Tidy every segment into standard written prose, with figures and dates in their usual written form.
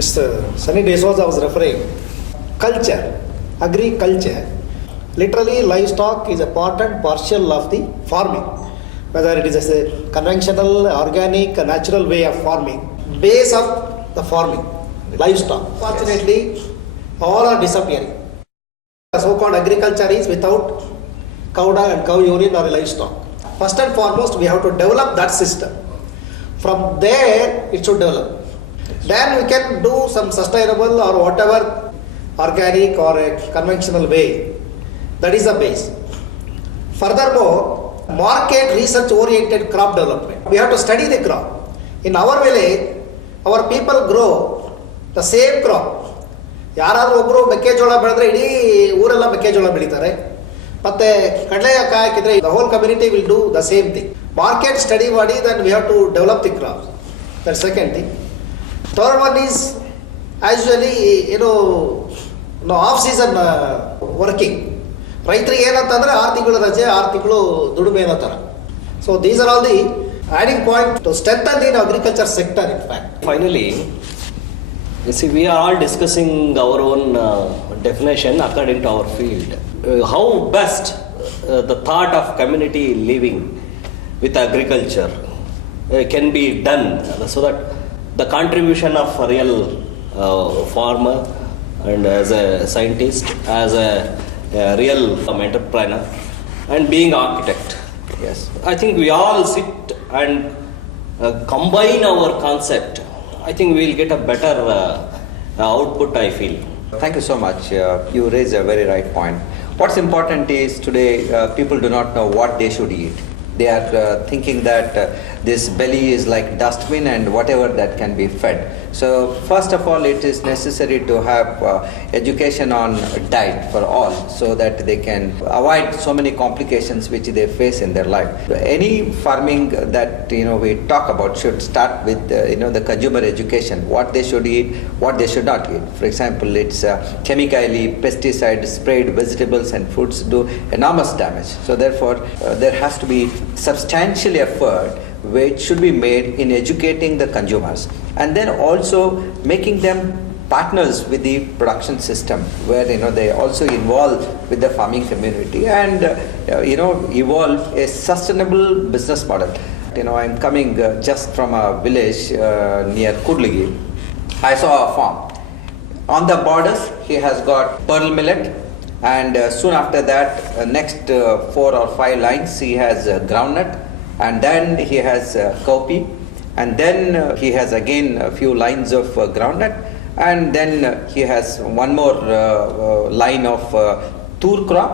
Mr. Sunny D'Souza was referring culture, agriculture. Literally, livestock is a part and parcel of the farming. Whether it is a conventional, organic, natural way of farming, base of the farming, livestock. Fortunately, all are disappearing. The so-called agriculture is without cow dung and cow urine or livestock. First and foremost, we have to develop that system. From there, it should develop. Then we can do some sustainable or whatever organic or a conventional way. That is the base. Furthermore, market research oriented crop development. We have to study the crop. In our village, our people grow the same crop. ಯಾರಾದರೂ ಒಬ್ಬರು ಮೆಕ್ಕೆಜೋಳ ಬೆಳೆದ್ರೆ ಇಡೀ ಊರೆಲ್ಲ ಮೆಕ್ಕೆಜೋಳ ಬೆಳೀತಾರೆ. ಮತ್ತೆ ಕಡಲೆಕಾಯಿ ಹಾಕಿದ್ರೆ the whole community will do the same thing. Market study ಮಾಡಿ then we have to develop the crops. That's second thing. Third one is usually of season working. ರೈತರಿಗೆ ಏನಂತಂದ್ರೆ 6 ತಿಂಗಳು ರಜೆ 6 ತಿಂಗಳು ದುಡಿಮೆ ಅನ್ನೋ ಥರ. So these are all the adding point to strengthen the agriculture sector in fact. Finally, you see, we are all discussing our own definition according to our field. How best the thought of community living with agriculture can be done so that the contribution of a real farmer and as a scientist, as a real entrepreneur and being architect. Yes, I think we all sit and combine our concept. I think we will get a better output, I feel. Thank you so much. You raise a very right point. What's important is today people do not know what they should eat. They are thinking that this belly is like dustbin and whatever that can be fed. So first of all, it is necessary to have education on diet for all so that they can avoid so many complications which they face in their life. Any farming that we talk about should start with the consumer education, what they should eat, what they should not eat. For example, it's chemically pesticide sprayed vegetables and fruits do enormous damage. So therefore there has to be substantial effort which should be made in educating the consumers and then also making them partners with the production system where they also involve with the farming community and evolve a sustainable business model. I'm coming just from a village near Kudligi. I saw a farm. On the borders he has got pearl millet and soon after that next 4 or 5 lines he has groundnut and then he has cowpea and then he has again a few lines of groundnut and then he has one more line of tur crop.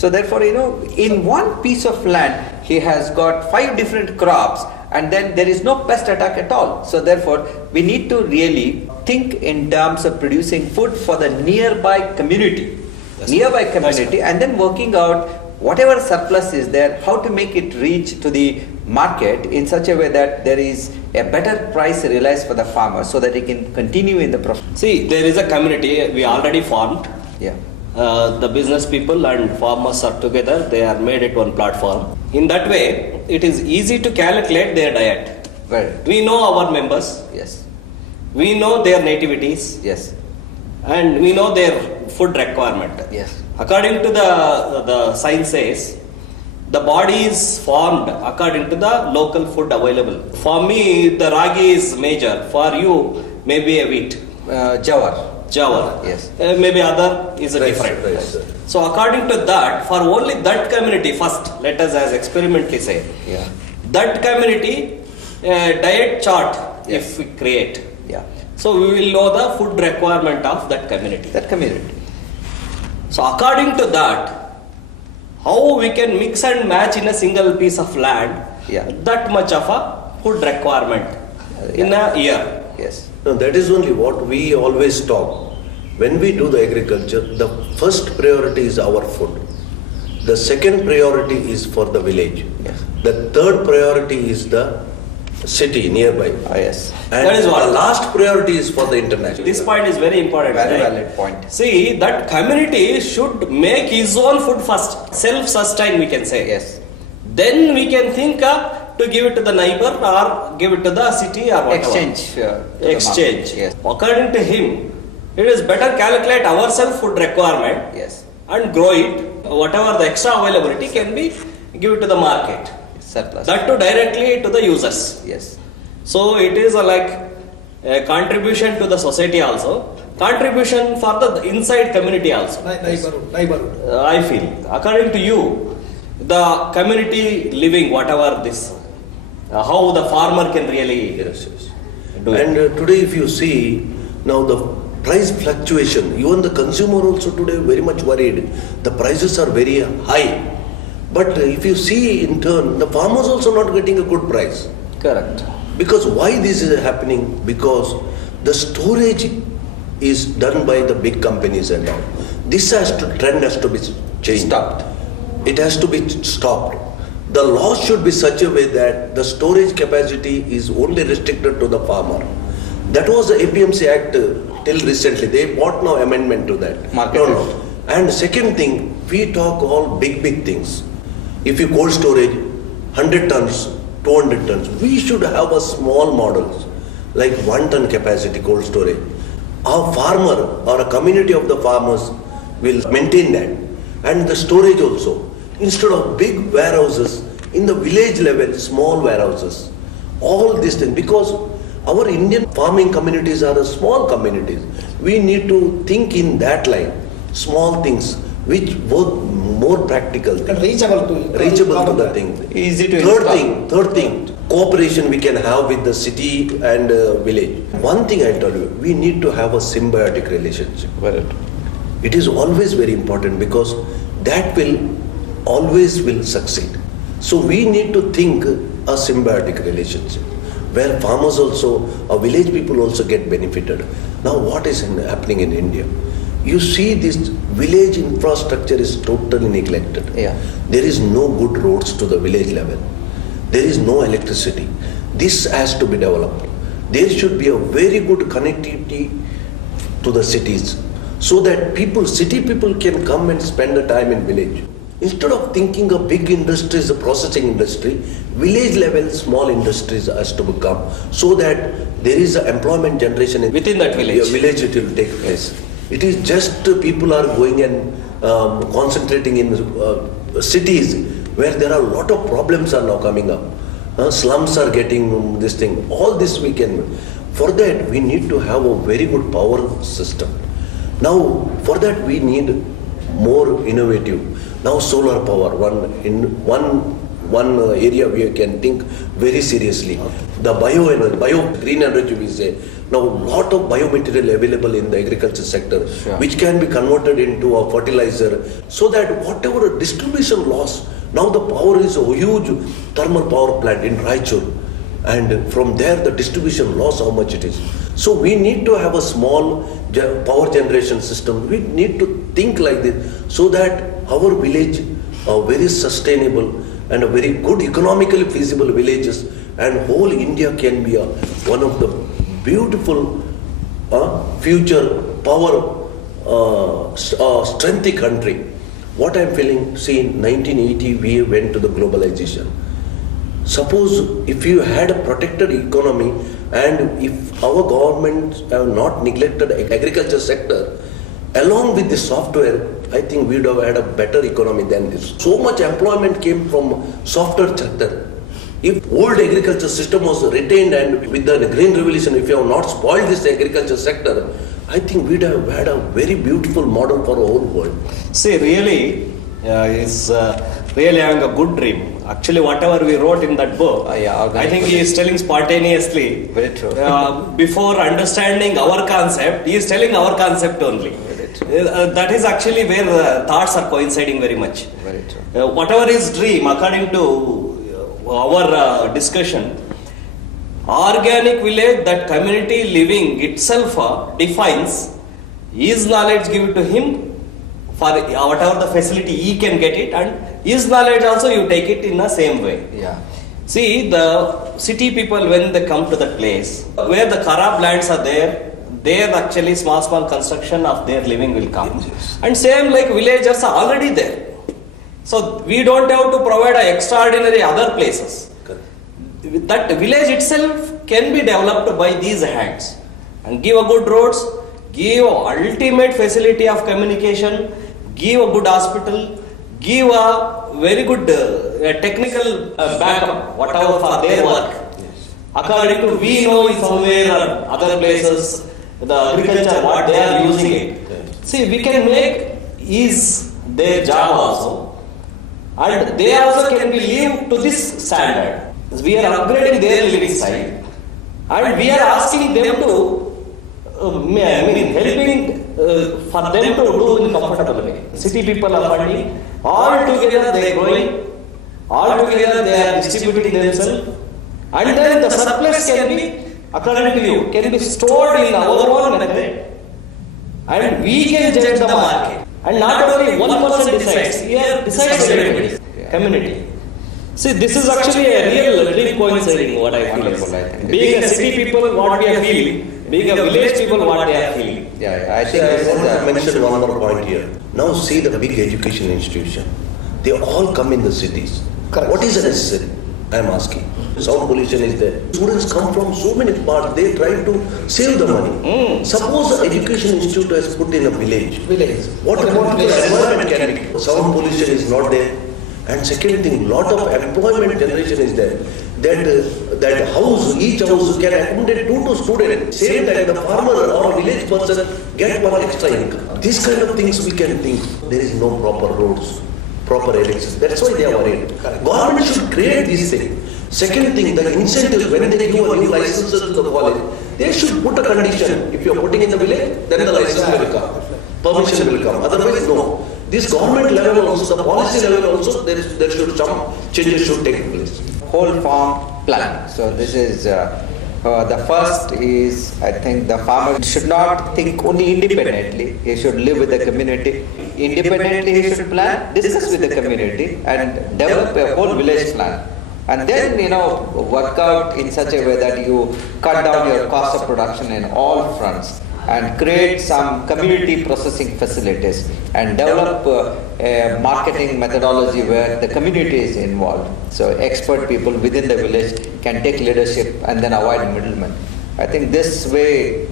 So therefore in one piece of land he has got 5 different crops and then there is no pest attack at all. So therefore we need to really think in terms of producing food for the nearby community. And then working out whatever surplus is there, how to make it reach to the market in such a way that there is a better price realized for the farmer so that he can continue in the profit. See, there is a community we already formed. Yeah. The business people and farmers are together, they are made at one platform. In that way, it is easy to calculate their diet. Right. We know our members. Yes. We know their nativities. Yes. And we know their food requirement. Yes. According to the science says, the body is formed according to the local food available. For me, the ragi is major. For you, maybe a wheat. Jawar. Yes. Maybe other is a different. Rice. So according to that, for only that community, first let us as experimentally say, that community diet chart if we create. Yeah. So we will know the food requirement of that community. So according to that, how we can mix and match in a single piece of land that much of a food requirement in a year. Yes. No, that is only what we always talk. When we do the agriculture, the first priority is our food. The second priority is for the village. Yes. The third priority is the city nearby. Yes. And That is what? the last priority is for the international. This point is very important. Very right? valid point. See, that community should make his own food first. Self-sustain, we can say. Yes. Then we can think of to give it to the neighbor or give it to the city or whatever. Exchange. To the Exchange. market. Yes. According to him, it is better calculate our self-food requirement Yes. and grow it. Whatever the extra availability can be, give it to the market. Surplus. That too directly to the users. Yes. So it is like a contribution to the society also, contribution for the inside community also. Neighborhood. I feel, according to you, the community living, whatever this, how the farmer can really Yes, yes. do And it. today if you see, now the price fluctuation, even the consumer also today very much worried. The prices are very high. But if you see in turn, the farmers also not getting a good price. Correct. Because why this is happening? Because the storage is done by the big companies and all. This trend has to be changed. Stopped. It has to be stopped. The law should be such a way that the storage capacity is only restricted to the farmer. That was the APMC Act till recently. They brought no amendment to that. Market. No. And second thing, we talk all big things. If you cold storage, 100 tons, 200 tons, we should have a small models like 1 ton capacity cold storage. Our farmer or a community of the farmers will maintain that. And the storage also. Instead of big warehouses, in the village level, small warehouses. All these things. Because our Indian farming communities are small communities. We need to think in that line. Small things which work more practical. And reachable to The thing. Easy to Third thing, cooperation we can have with the city and village. One thing I tell you, we need to have a symbiotic relationship. Very true. It is always very important because that will always will succeed. So we need to think a symbiotic relationship where farmers also, or village people also get benefited. Now what is happening in India? You see this village infrastructure is totally neglected. Yeah. There is no good roads to the village level. There is no electricity. This has to be developed. There should be a very good connectivity to the cities so that city people can come and spend the time in village. Instead of thinking of big industries, a processing industry, village level small industries has to become so that there is an employment generation Within that village. Village it will take place. It is just people are going and concentrating in cities where there are a lot of problems are now coming up. Slums are getting this thing. All this we can. For that we need to have a very good power system. Now for that we need more innovative. Now solar power, one area we can think very seriously. The green energy we say. Now lot of biomaterial available in the agriculture sector, Sure. which can be converted into a fertilizer, so that whatever distribution loss, now the power is a huge thermal power plant in Raichur, and from there the distribution loss how much it is. So we need to have a small power generation system. We need to think like this so that our village are very sustainable and a very good economically feasible villages, and whole India can be one of the beautiful future power strengthy country. What I'm feeling, see, in 1980 we went to the globalization. Suppose if you had a protected economy and if our government have not neglected agriculture sector, along with the software, I think we would have had a better economy than this. So much employment came from software sector. If old agriculture system was retained and with the green revolution, if you have not spoiled this agriculture sector, I think we'd have had a very beautiful model for our whole world. See, really, is really having a good dream. Actually, whatever we wrote in that book, I think he is telling spontaneously. Very true. Before understanding our concept, he is telling our concept only. Very true. That is actually where the thoughts are coinciding very much. Very true. Whatever is dream, according to our discussion, organic village, that community living itself defines his knowledge give it to him for whatever the facility he can get it, and his knowledge also you take it in the same way. Yeah. See, the city people when they come to that place where the kharab lands are there actually small construction of their living will come. Yes. And same like villagers are already there. So we don't have to provide a extraordinary other places. Correct. that village itself can be developed by these hands and give a good roads, give ultimate facility of communication, give a good hospital, give a very good technical backup, whatever for their work. According to we know in somewhere or other places, the agriculture what they are using it. See, we can make is their job also, and they also can be live to this standard. We are upgrading their living style, and we are asking them to, helping for them to do in comfortable way. City people are funding, all together they are growing, all together they are distributing themselves, and then the surplus can be, according to you, can be stored in our own method, and we can judge the market. And not only one person decides, here decides everybody, community. See, this is actually a real dream coinciding what I feel. Wonderful, I think. Being a city people, what we are feeling, being a village people, what they are feeling. Yeah, I think I this want to is mention one more point here. Now see the big education institution. They all come in the cities. Correct. What is necessary? I am asking. Sound pollution is there. Students come from so many parts. They try to save the money. Suppose the education institute has put in a village. What about the environment can be? Sound pollution is not there. And second thing, lot of employment generation is there. That house, each house can accommodate 2 to students. Same that the farmer or village person get one extra income. These kind of things we can think. There is no proper roads, proper elections. That's why they are worried. Government should create these things. Second thing, the incentives, when they give a new licenses to the college, they should put a condition. If you are putting in the village, then the license will come. Permission will come. Otherwise, no. This government level also, the policy level also, there should some changes should take place. whole farm planning. So this is the first is, I think the farmer should not think only independently. He should live with the community. Independently he should plan, discuss with the community and develop a whole village plan. And then, work out in such a way that you cut down your cost of production in all fronts and create some community processing facilities and develop a marketing methodology where the community is involved. So expert people within the village can take leadership and then avoid middlemen. I think this way,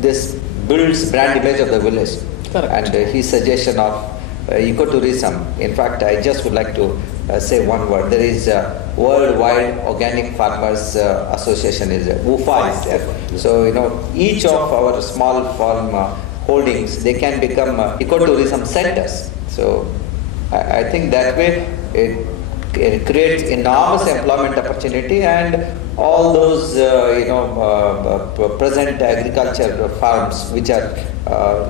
this builds brand image of the village. Correct. And his suggestion of ecotourism. In fact, I just would like to say one word. There is Worldwide Organic Farmers Association, is WUFA is there. So each of our small farm holdings, they can become ecotourism centers. So I think that way it creates enormous employment opportunity, and all those present agriculture farms which are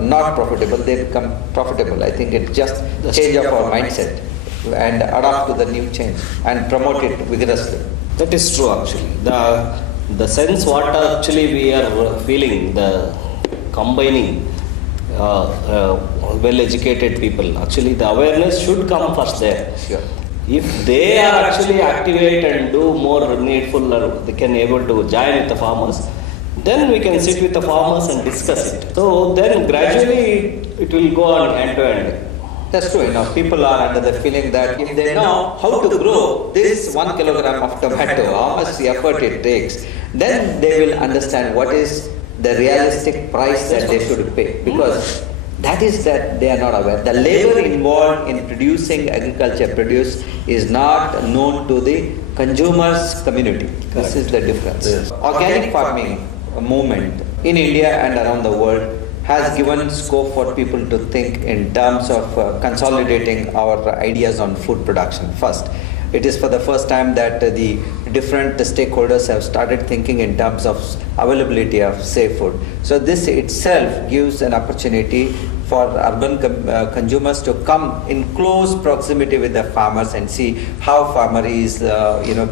not profitable, they become profitable. I think it's just change of our mindset and adapt to the new change and promote it vigorously. That is true actually. The sense what actually we are feeling, the combining well-educated people, actually the awareness should come first there. Sure. If they are actually activate and do more needful, or they can able to join with the farmers, then we can sit with the farmers and discuss it. So then gradually it will go on hand to hand. That's true. People are under the feeling that if they know how to grow this 1 kilogram of tomato, how much effort it takes, then they will understand what is the realistic price that they should pay. Because that is that they are not aware. The labor involved in producing agriculture produce is not known to the consumers community. This is the difference. Yes. Organic farming movement in India and around the world has given scope for people to think in terms of consolidating our ideas on food production first. It is for the first time that the different stakeholders have started thinking in terms of availability of safe food. So this itself gives an opportunity for urban consumers to come in close proximity with the farmers and see how farmer is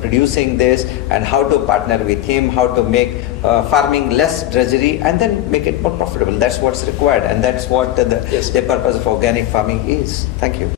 producing this and how to partner with him, how to make farming less drudgery and then make it more profitable. That's what's required, and that's what the purpose of organic farming is. Thank you.